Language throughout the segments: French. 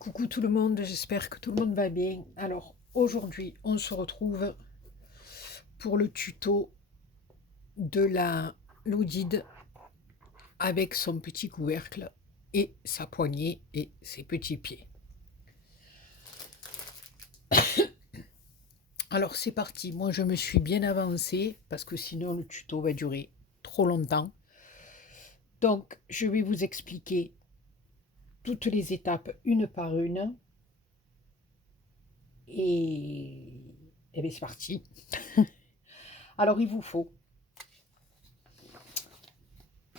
Coucou tout le monde, j'espère que tout le monde va bien. Alors aujourd'hui, on se retrouve pour le tuto de la Lodide avec son petit couvercle et sa poignée et ses petits pieds. Alors c'est parti, moi je me suis bien avancée parce que sinon le tuto va durer trop longtemps. Donc je vais vous expliquer toutes les étapes une par une et bien c'est parti. Alors il vous faut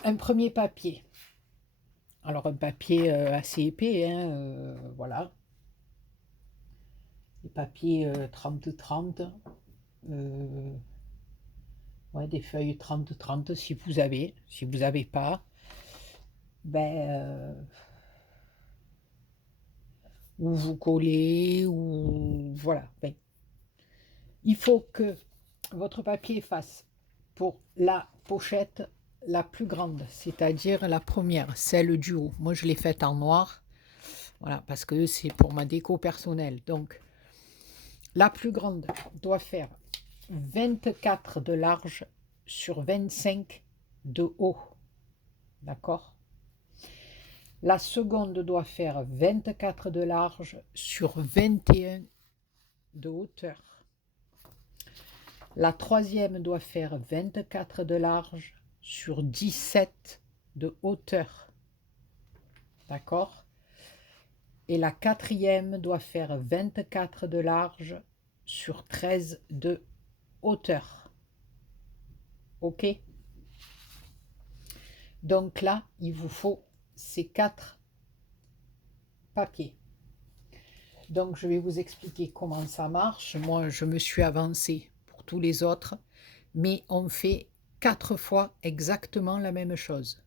un premier papier. Alors un papier assez épais, hein, voilà. Des papiers 30-30, ouais, des feuilles 30-30 si vous avez. Si vous n'avez pas, ben, ou vous collez, ou voilà. Ben, il faut que votre papier fasse pour la pochette la plus grande, c'est-à-dire la première, celle du haut. Moi je l'ai faite en noir, voilà, parce que c'est pour ma déco personnelle. Donc la plus grande doit faire 24 de large sur 25 de haut. D'accord? La seconde doit faire 24 de large sur 21 de hauteur. La troisième doit faire 24 de large sur 17 de hauteur. D'accord? Et la quatrième doit faire 24 de large sur 13 de hauteur. Ok? Donc là, il vous faut ces 4 papiers. Donc je vais vous expliquer comment ça marche. Moi, je me suis avancée pour tous les autres, mais on fait 4 fois exactement la même chose.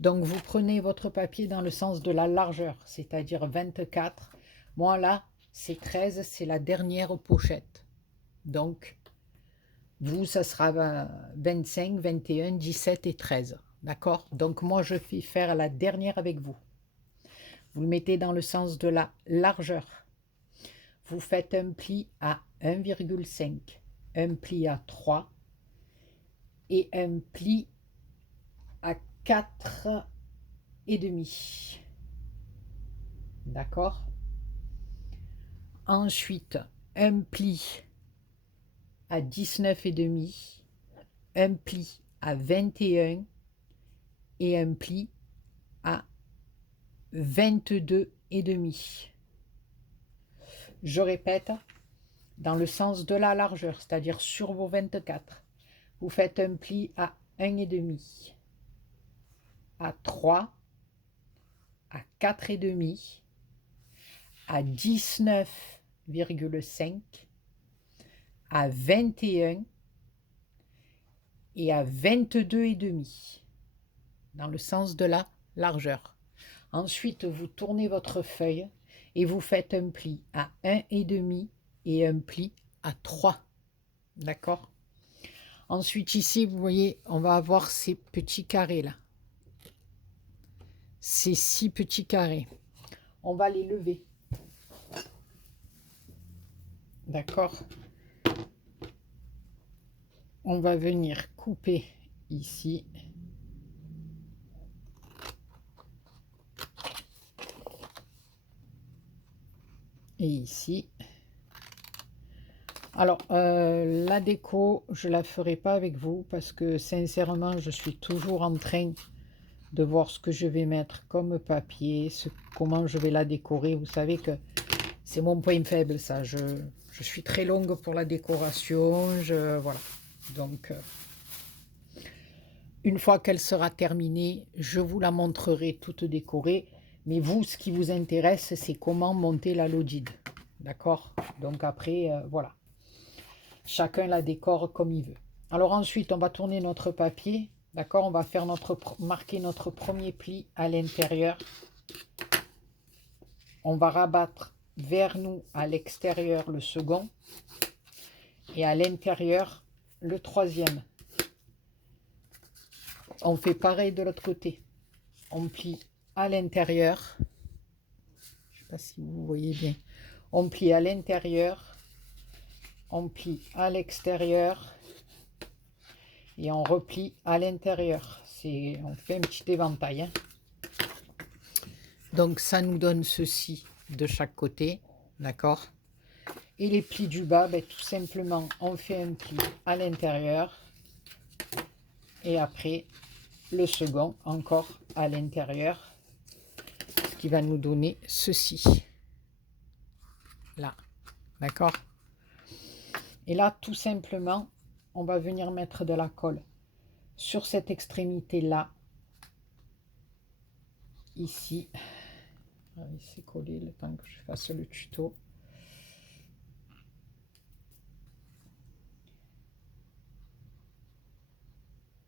Donc vous prenez votre papier dans le sens de la largeur, c'est-à-dire 24. Moi là, c'est 13, c'est la dernière pochette. Donc vous, ça sera 25, 21, 17 et 13. D'accord? Donc moi, je vais faire la dernière avec vous. Vous le mettez dans le sens de la largeur. Vous faites un pli à 1,5, un pli à 3 et un pli à 4 et demi. D'accord? Ensuite, un pli à 19 et demi, un pli à 21 et un pli à 22 et demi. Je répète, dans le sens de la largeur, c'est-à-dire sur vos 24. Vous faites un pli à 1,5, à 3, à 4,5, à 19,5, à 21 et à 22,5 dans le sens de la largeur. Ensuite, vous tournez votre feuille et vous faites un pli à 1,5 et un pli à 3. D'accord? Ensuite, ici, vous voyez, on va avoir ces petits carrés là. Ces 6 petits carrés. On va les lever. D'accord? On va venir couper ici. Et ici. Alors, la déco, je la ferai pas avec vous parce que sincèrement, je suis toujours en train de voir ce que je vais mettre comme papier, comment je vais la décorer. Vous savez que c'est mon point faible, ça. Je suis très longue pour la décoration. Voilà. Donc, une fois qu'elle sera terminée, je vous la montrerai toute décorée. Mais vous, ce qui vous intéresse, c'est comment monter la Lodide. D'accord? Donc après, voilà. Chacun la décore comme il veut. Alors ensuite, on va tourner notre papier. D'accord? On va faire marquer notre premier pli à l'intérieur. On va rabattre vers nous à l'extérieur le second. Et à l'intérieur, le troisième. On fait pareil de l'autre côté. On plie à l'intérieur. Je pas si vous voyez bien. On plie à l'intérieur, on plie à l'extérieur et on replie à l'intérieur. On fait un petit éventail, hein. Donc ça nous donne ceci de chaque côté, d'accord? Et les plis du bas, ben, tout simplement, on fait un pli à l'intérieur et après le second encore à l'intérieur, ce qui va nous donner ceci, là, d'accord? Et là, tout simplement, on va venir mettre de la colle sur cette extrémité-là, ici. On va laisser coller le temps que je fasse le tuto.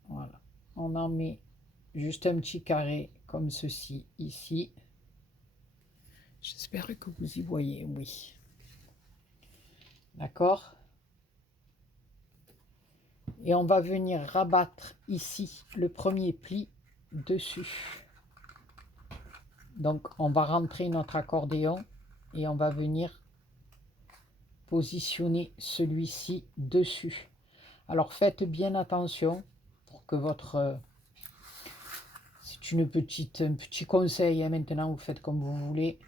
Voilà. On en met juste un petit carré comme ceci, ici. J'espère que vous y voyez, oui. D'accord? Et on va venir rabattre ici le premier pli dessus. Donc on va rentrer notre accordéon et on va venir positionner celui-ci dessus. Alors faites bien attention pour que votre... c'est un petit conseil, hein, maintenant vous faites comme vous voulez.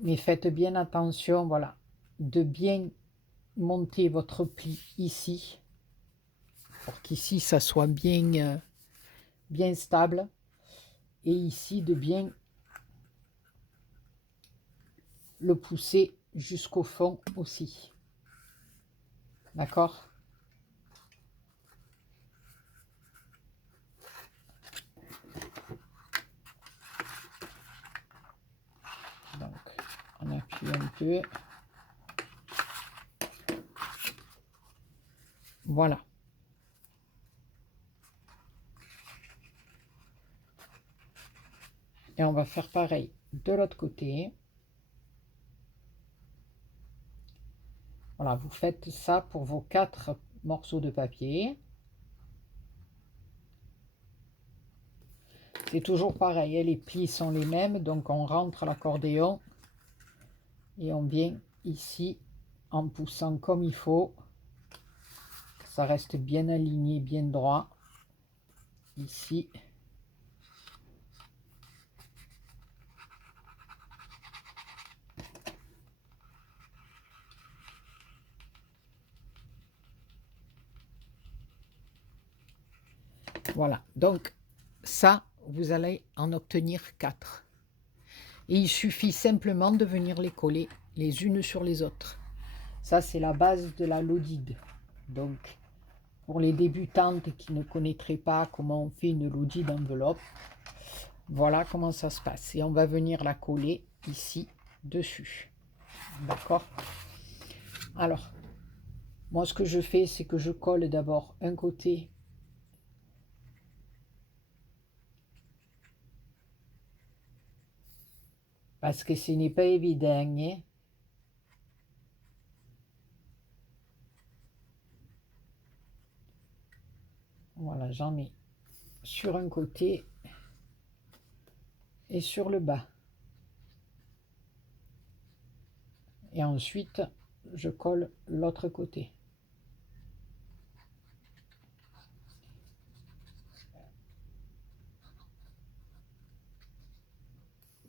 Mais faites bien attention, voilà, de bien monter votre pli ici. Pour qu'ici ça soit bien, bien stable. Et ici de bien le pousser jusqu'au fond aussi. D'accord? Donc, on appuie un peu. Voilà. Et on va faire pareil de l'autre côté. Voilà, vous faites ça pour vos 4 morceaux de papier. C'est toujours pareil, hein, les plis sont les mêmes, donc on rentre l'accordéon et on vient ici en poussant comme il faut. Ça reste bien aligné, bien droit. Ici. Voilà, donc ça, vous allez en obtenir 4. Et il suffit simplement de venir les coller les unes sur les autres. Ça, c'est la base de la lodide. Donc, pour les débutantes qui ne connaîtraient pas comment on fait une lodide enveloppe, voilà comment ça se passe. Et on va venir la coller ici, dessus. D'accord? Alors, moi, ce que je fais, c'est que je colle d'abord un côté. Parce que ce n'est pas évident, hein? Voilà, j'en mets sur un côté et sur le bas. Et ensuite, je colle l'autre côté.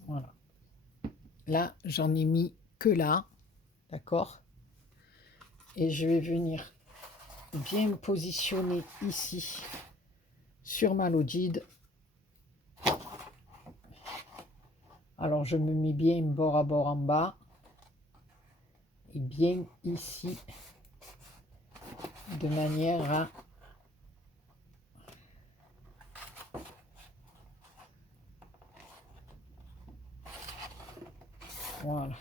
Voilà. Là, j'en ai mis que là, d'accord? Et je vais venir bien me positionner ici sur ma lodide. Alors, je me mets bien bord à bord en bas et bien ici, de manière à... Voilà.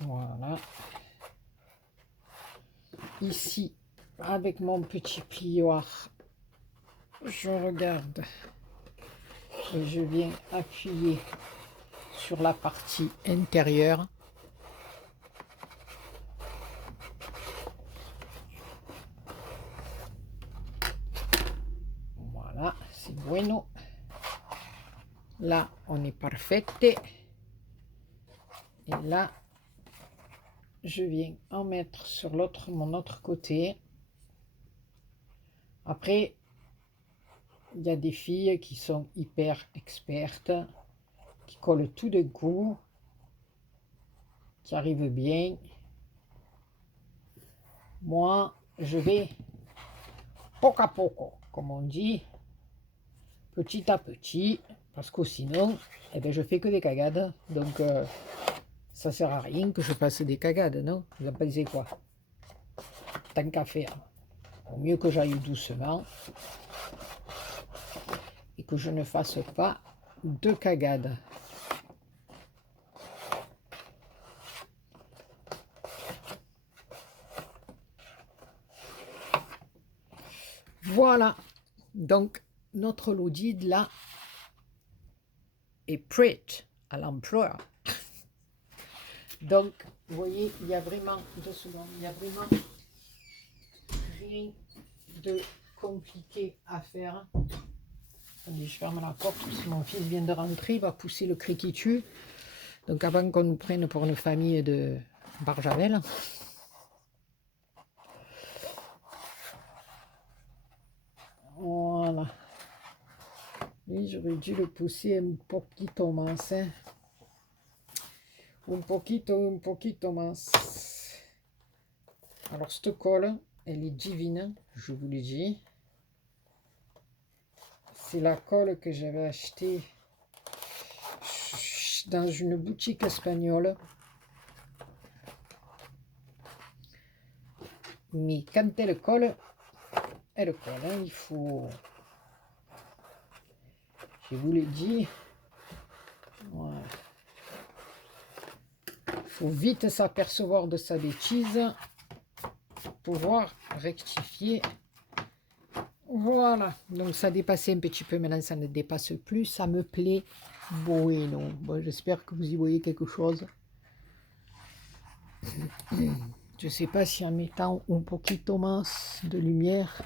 Voilà. Ici, avec mon petit plioir, je regarde et je viens appuyer sur la partie intérieure. bueno. Là, on est parfaite. Et là, je viens en mettre sur mon autre côté. Après, il y a des filles qui sont hyper expertes, qui collent tout d'un coup, qui arrivent bien. Moi, je vais poco a poco, comme on dit, petit à petit, parce que sinon, eh ben, je fais que des cagades. Donc, ça sert à rien que je fasse des cagades, non? Vous en pensez quoi? Tant qu'à faire, au mieux que j'aille doucement et que je ne fasse pas de cagades. Voilà, donc notre Lodide là est prête à l'emploi. Donc, vous voyez, il y a vraiment, 2 secondes, il y a vraiment rien de compliqué à faire. Attendez, je ferme la porte parce que mon fils vient de rentrer, il va pousser le cri qui tue. Donc avant qu'on nous prenne pour une famille de Barjavel. Voilà. Oui, j'aurais dû le pousser un poquito más. Hein. Un poquito más. Alors, cette colle, elle est divine, je vous le dis. C'est la colle que j'avais achetée dans une boutique espagnole. Mais quand elle colle, hein, il faut... Je vous l'ai dit. Voilà. Il faut vite s'apercevoir de sa bêtise pour pouvoir rectifier. Voilà, donc ça dépassait un petit peu, maintenant ça ne dépasse plus, ça me plaît. Bueno, bon, j'espère que vous y voyez quelque chose. Je ne sais pas si en mettant un poquito más de lumière.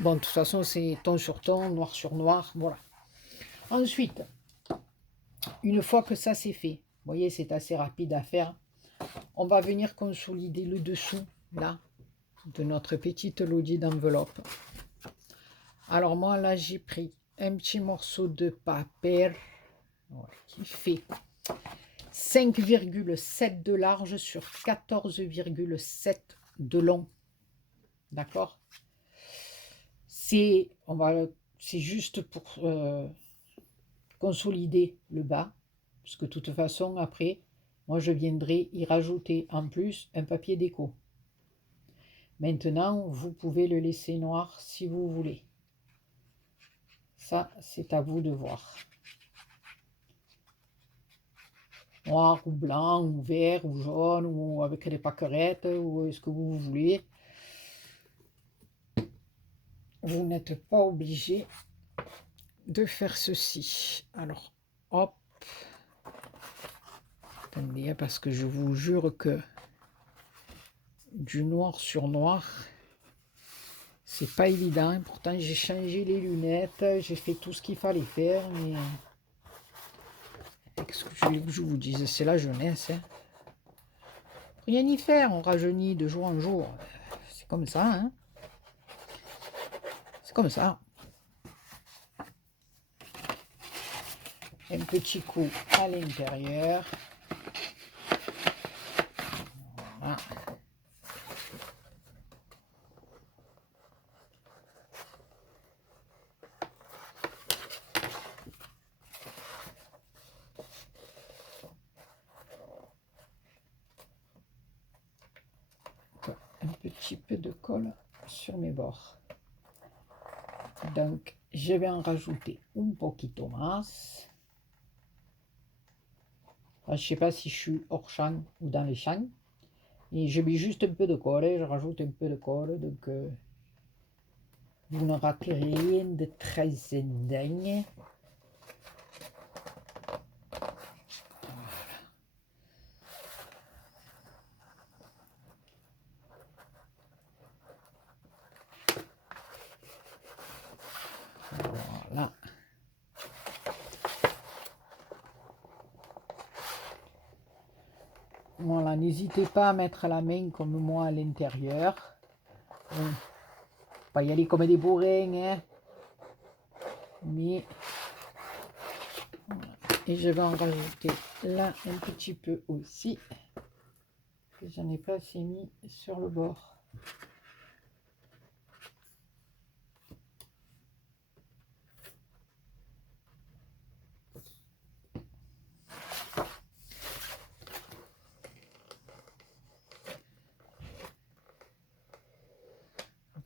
Bon, de toute façon, c'est ton sur ton, noir sur noir, voilà. Ensuite, une fois que ça c'est fait, vous voyez, c'est assez rapide à faire. On va venir consolider le dessous, là, de notre petite lodi d'enveloppe. Alors moi, là, j'ai pris un petit morceau de papier qui fait 5,7 de large sur 14,7 de long. D'accord? C'est juste pour consolider le bas, parce que de toute façon, après, moi, je viendrai y rajouter en plus un papier déco. Maintenant, vous pouvez le laisser noir si vous voulez. Ça, c'est à vous de voir. Noir ou blanc, ou vert, ou jaune, ou avec des pâquerettes, ou ce que vous voulez. Vous n'êtes pas obligé de faire ceci. Alors, hop. Attendez, parce que je vous jure que du noir sur noir, c'est pas évident. Pourtant, j'ai changé les lunettes, j'ai fait tout ce qu'il fallait faire, mais qu'est-ce que je vous dise, c'est la jeunesse. Hein. Rien y faire, on rajeunit de jour en jour. C'est comme ça, hein. C'est comme ça. Un petit coup à l'intérieur. Voilà. Un petit peu de colle sur mes bords. Donc, je vais en rajouter un poquito más. Enfin, je ne sais pas si je suis hors champ ou dans les champs. Et je mets juste un peu de colle, je rajoute un peu de colle. Donc, vous ne ratez rien de très dingue. Voilà, n'hésitez pas à mettre la main comme moi à l'intérieur. Pas y aller comme des bourrins, hein. Mais et je vais en rajouter là un petit peu aussi, que j'en ai pas assez mis sur le bord.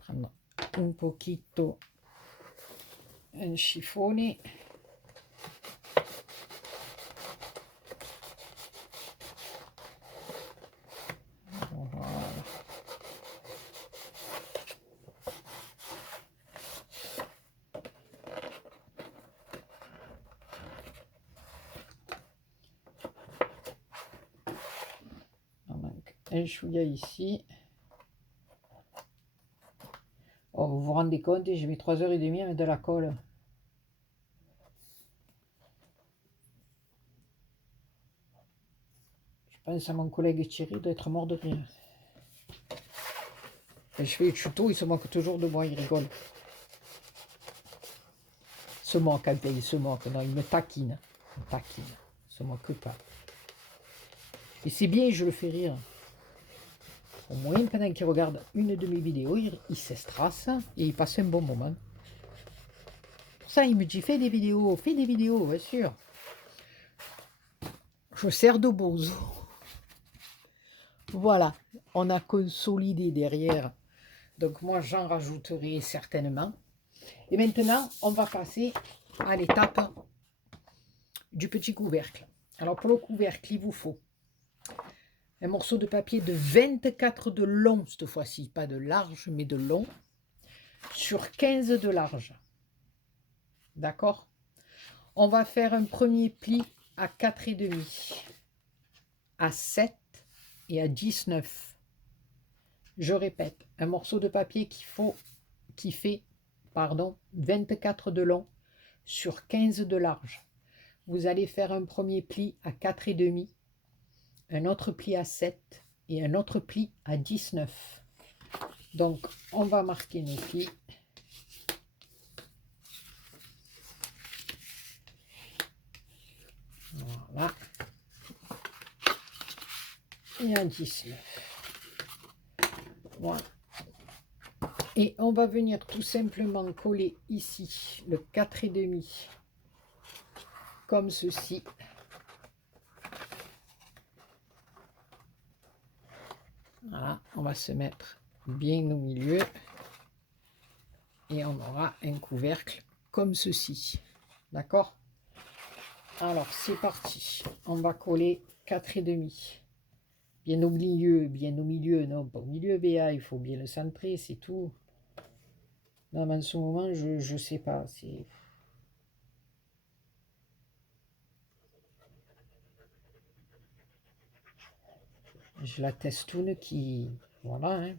On va prendre un poquito un chiffone. Un chouïa ici. Oh, vous vous rendez compte, j'ai mis 3h30 à mettre de la colle. Je pense à mon collègue Thierry d'être mort de rire. Et je fais le tuto, il se moque toujours de moi, il rigole. Il se moque, il se moque. Non, il me taquine. Il me taquine. Il se moque pas. Et c'est bien, je le fais rire. Au moins, pendant qu'il regarde une de mes vidéos, il s'estrasse et il passe un bon moment. Pour ça, il me dit, fais des vidéos, bien sûr. Je sers de bozo. Voilà, on a consolidé derrière. Donc moi, j'en rajouterai certainement. Et maintenant, on va passer à l'étape du petit couvercle. Alors pour le couvercle, il vous faut un morceau de papier de 24 de long, cette fois-ci, pas de large, mais de long, sur 15 de large. D'accord? On va faire un premier pli à 4,5, à 7 et à 19. Je répète, un morceau de papier qui fait 24 de long sur 15 de large. Vous allez faire un premier pli à 4,5, un autre pli à 7 et un autre pli à 19. Donc, on va marquer nos plis. Voilà. Et un 19. Voilà. Et on va venir tout simplement coller ici le 4,5 comme ceci. Voilà, on va se mettre bien au milieu et on aura un couvercle comme ceci. D'accord? Alors, c'est parti. On va coller 4,5. Bien au milieu, non, pas au milieu, BA, il faut bien le centrer, c'est tout. Non, mais en ce moment, je sais pas, c'est... J'ai la testoune qui... Voilà, hein.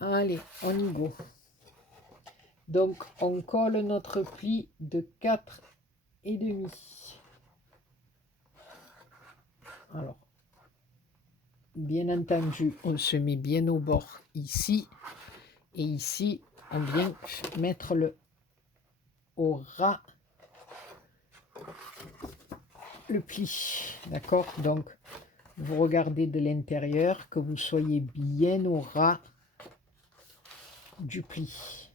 Allez, on y go. Donc, on colle notre pli de 4,5. Alors, bien entendu, on se met bien au bord ici. Et ici, on vient mettre au ras le pli. D'accord? Donc, vous regardez de l'intérieur, que vous soyez bien au ras du pli.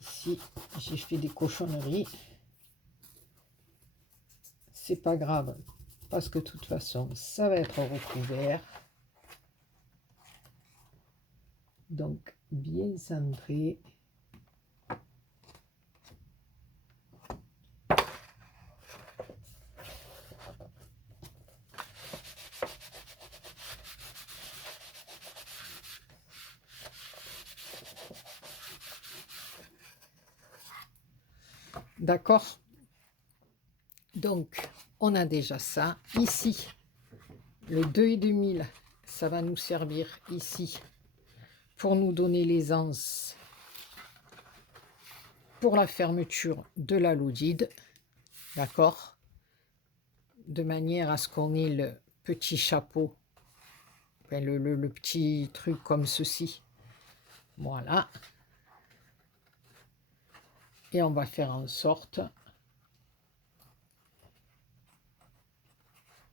Ici, j'ai fait des cochonneries. C'est pas grave, parce que de toute façon, ça va être recouvert. Donc, bien centré. D'accord? Donc, on a déjà ça. Ici, le 2,5, ça va nous servir ici pour nous donner l'aisance pour la fermeture de la lodide, d'accord? De manière à ce qu'on ait le petit chapeau, enfin le petit truc comme ceci. Voilà. Et on va faire en sorte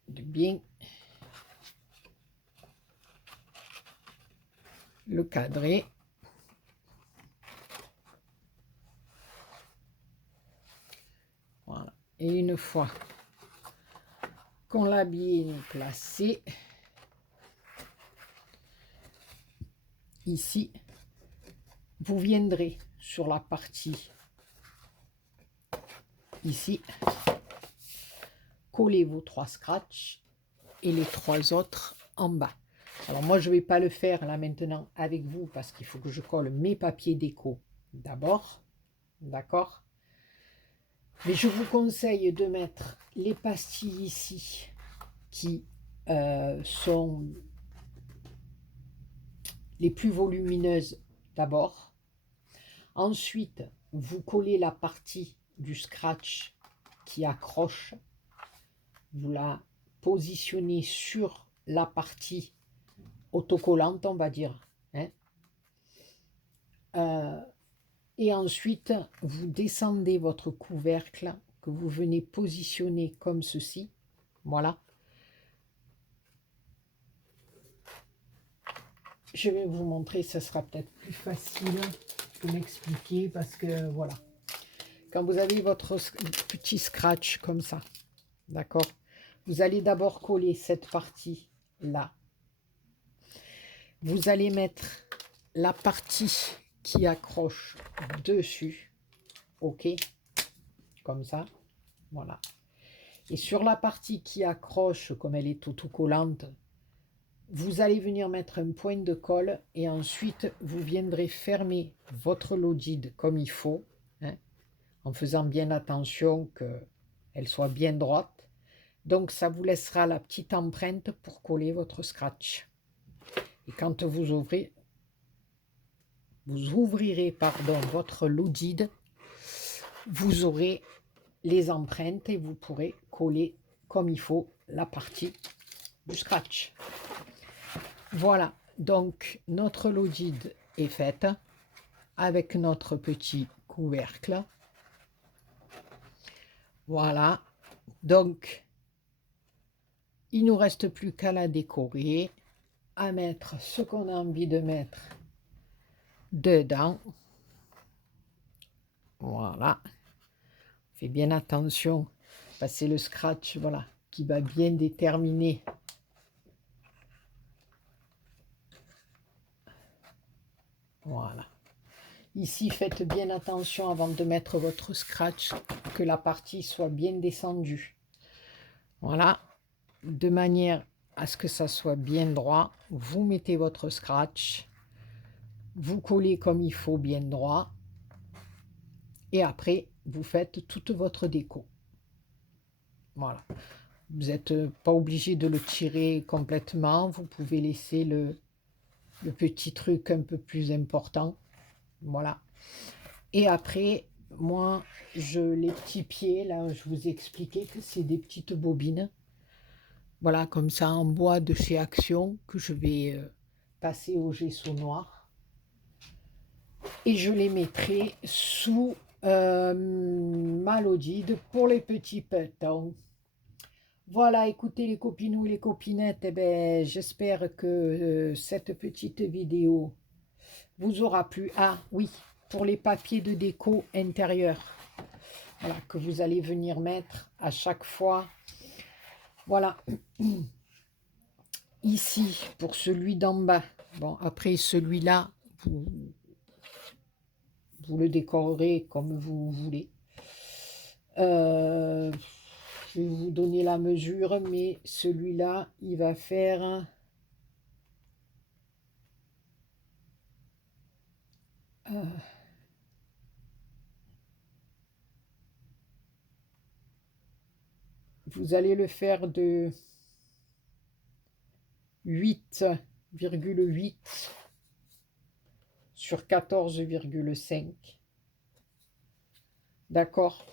de bien le cadrer. Voilà. Et une fois qu'on l'a bien placé, ici, vous viendrez sur la partie ici, coller vos 3 scratchs et les 3 autres en bas. Alors moi, je ne vais pas le faire là maintenant avec vous parce qu'il faut que je colle mes papiers déco d'abord, d'accord? Mais je vous conseille de mettre les pastilles ici qui sont les plus volumineuses d'abord. Ensuite, vous collez la partie du scratch qui accroche. Vous la positionnez sur la partie autocollante, on va dire. Hein. Et ensuite, vous descendez votre couvercle que vous venez positionner comme ceci. Voilà. Je vais vous montrer, ça sera peut-être plus facile de m'expliquer parce que voilà. Quand vous avez votre petit scratch comme ça, d'accord, vous allez d'abord coller cette partie là. Vous allez mettre la partie qui accroche dessus, ok, comme ça, voilà. Et sur la partie qui accroche, comme elle est autocollante, vous allez venir mettre un point de colle et ensuite vous viendrez fermer votre lodide comme il faut, hein, en faisant bien attention qu'elle soit bien droite. Donc ça vous laissera la petite empreinte pour coller votre scratch. Et quand vous ouvrirez votre lodide, vous aurez les empreintes et vous pourrez coller comme il faut la partie du scratch. Voilà, donc notre lodide est faite avec notre petit couvercle. Voilà, donc il ne nous reste plus qu'à la décorer, à mettre ce qu'on a envie de mettre dedans. Voilà, faites bien attention, parce que c'est le scratch, voilà, qui va bien déterminer. Voilà. Ici, faites bien attention avant de mettre votre scratch, que la partie soit bien descendue. Voilà, de manière à ce que ça soit bien droit. Vous mettez votre scratch, vous collez comme il faut bien droit. Et après, vous faites toute votre déco. Voilà. Vous n'êtes pas obligé de le tirer complètement. Vous pouvez laisser le petit truc un peu plus important. Voilà. Et après, moi, les petits pieds, là, je vous ai expliqué que c'est des petites bobines. Voilà, comme ça, en bois de chez Action, que je vais passer au gesso noir. Et je les mettrai sous ma lodide pour les petits pétons. Voilà, écoutez les copinous et les copinettes, eh ben, j'espère que cette petite vidéo vous aura plu. Ah oui, pour les papiers de déco intérieur, voilà, que vous allez venir mettre à chaque fois. Voilà, ici, pour celui d'en bas. Bon, après celui-là, vous le décorerez comme vous voulez. Je vais vous donner la mesure, mais celui-là, il va faire... vous allez le faire de 8,8 sur 14,5. D'accord?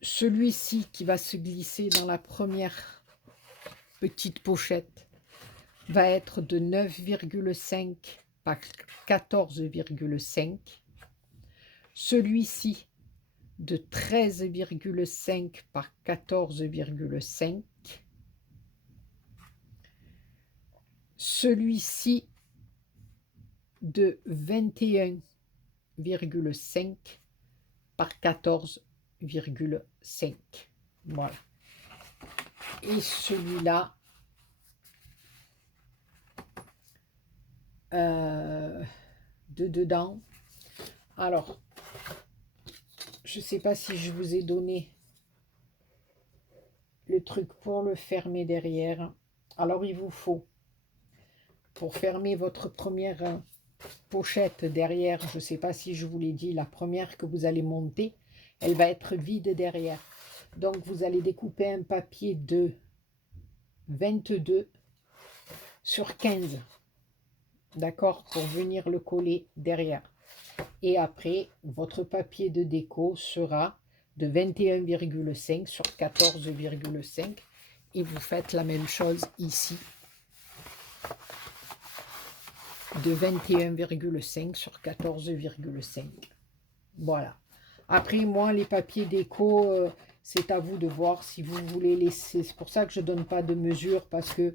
Celui-ci qui va se glisser dans la première petite pochette va être de 9,5 par 14,5. Celui-ci de 13,5 par 14,5. Celui-ci de 21,5 par 14,5. Voilà. Et celui-là de dedans. Alors, je ne sais pas si je vous ai donné le truc pour le fermer derrière. Alors, il vous faut, pour fermer votre première pochette derrière, je ne sais pas si je vous l'ai dit, la première que vous allez monter, elle va être vide derrière. Donc, vous allez découper un papier de 22 sur 15. D'accord? Pour venir le coller derrière. Et après, votre papier de déco sera de 21,5 sur 14,5. Et vous faites la même chose ici. De 21,5 sur 14,5. Voilà. Après, moi, les papiers déco, c'est à vous de voir si vous voulez laisser. C'est pour ça que je ne donne pas de mesure, parce qu'il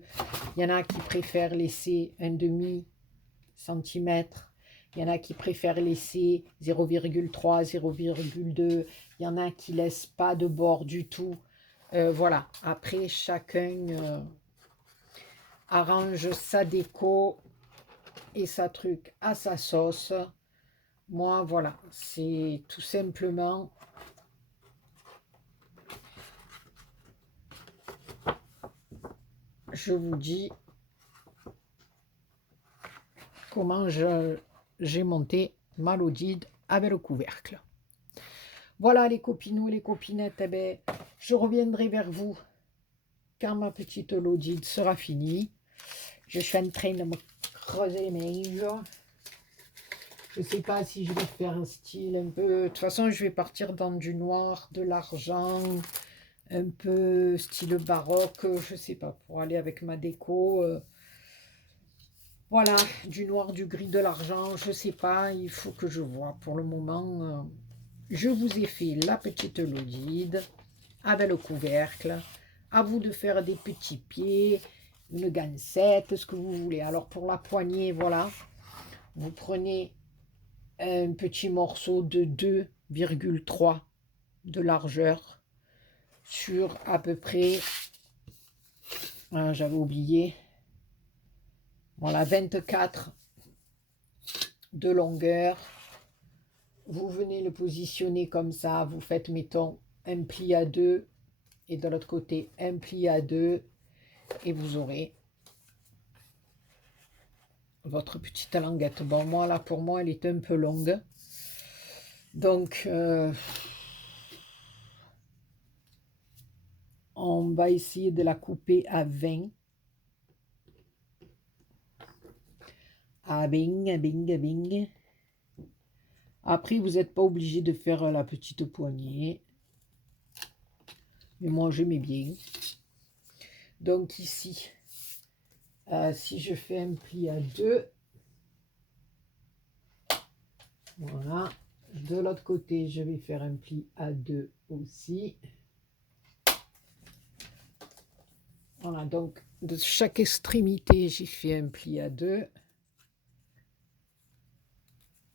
y en a qui préfèrent laisser un demi-centimètre. Il y en a qui préfèrent laisser 0,3, 0,2. Il y en a qui ne laissent pas de bord du tout. Voilà. Après, chacun arrange sa déco et sa truc à sa sauce. Moi, voilà, c'est tout simplement je vous dis comment j'ai monté ma lodide avec le couvercle. Voilà les copinous, les copinettes, eh ben, je reviendrai vers vous quand ma petite lodide sera finie. Je suis en train de me creuser les méninges. Je ne sais pas si je vais faire un style un peu... De toute façon, je vais partir dans du noir, de l'argent, un peu style baroque, je ne sais pas, pour aller avec ma déco. Voilà, du noir, du gris, de l'argent, je ne sais pas, il faut que je vois. Pour le moment, je vous ai fait la petite lodide avec le couvercle. À vous de faire des petits pieds, une gansette, ce que vous voulez. Alors pour la poignée, voilà, vous prenez un petit morceau de 2,3 de largeur sur à peu près, j'avais oublié, voilà, 24 de longueur. Vous venez le positionner comme ça, vous faites, mettons, un pli à 2 et de l'autre côté un pli à 2 et vous aurez votre petite languette. Bon, moi là, pour moi, elle est un peu longue. Donc, on va essayer de la couper à 20. Ah, bing, bing, bing. Après, vous n'êtes pas obligé de faire la petite poignée. Mais moi, j'aimais bien. Donc ici, si je fais un pli à 2, voilà. De l'autre côté, je vais faire un pli à 2 aussi. Voilà, donc de chaque extrémité, j'ai fait un pli à 2.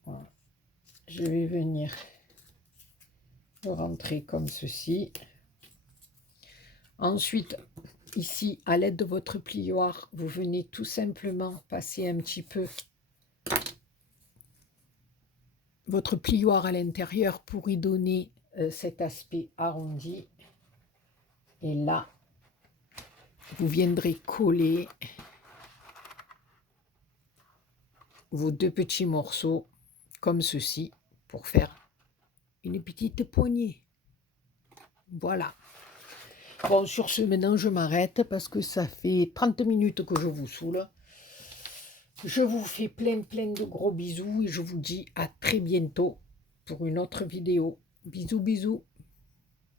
Voilà. Je vais venir rentrer comme ceci. Ensuite, ici, à l'aide de votre plioir, vous venez tout simplement passer un petit peu votre plioir à l'intérieur pour y donner cet aspect arrondi. Et là, vous viendrez coller vos deux petits morceaux comme ceci pour faire une petite poignée. Voilà. Bon, sur ce, maintenant, je m'arrête parce que ça fait 30 minutes que je vous saoule. Je vous fais plein de gros bisous et je vous dis à très bientôt pour une autre vidéo. Bisous, bisous.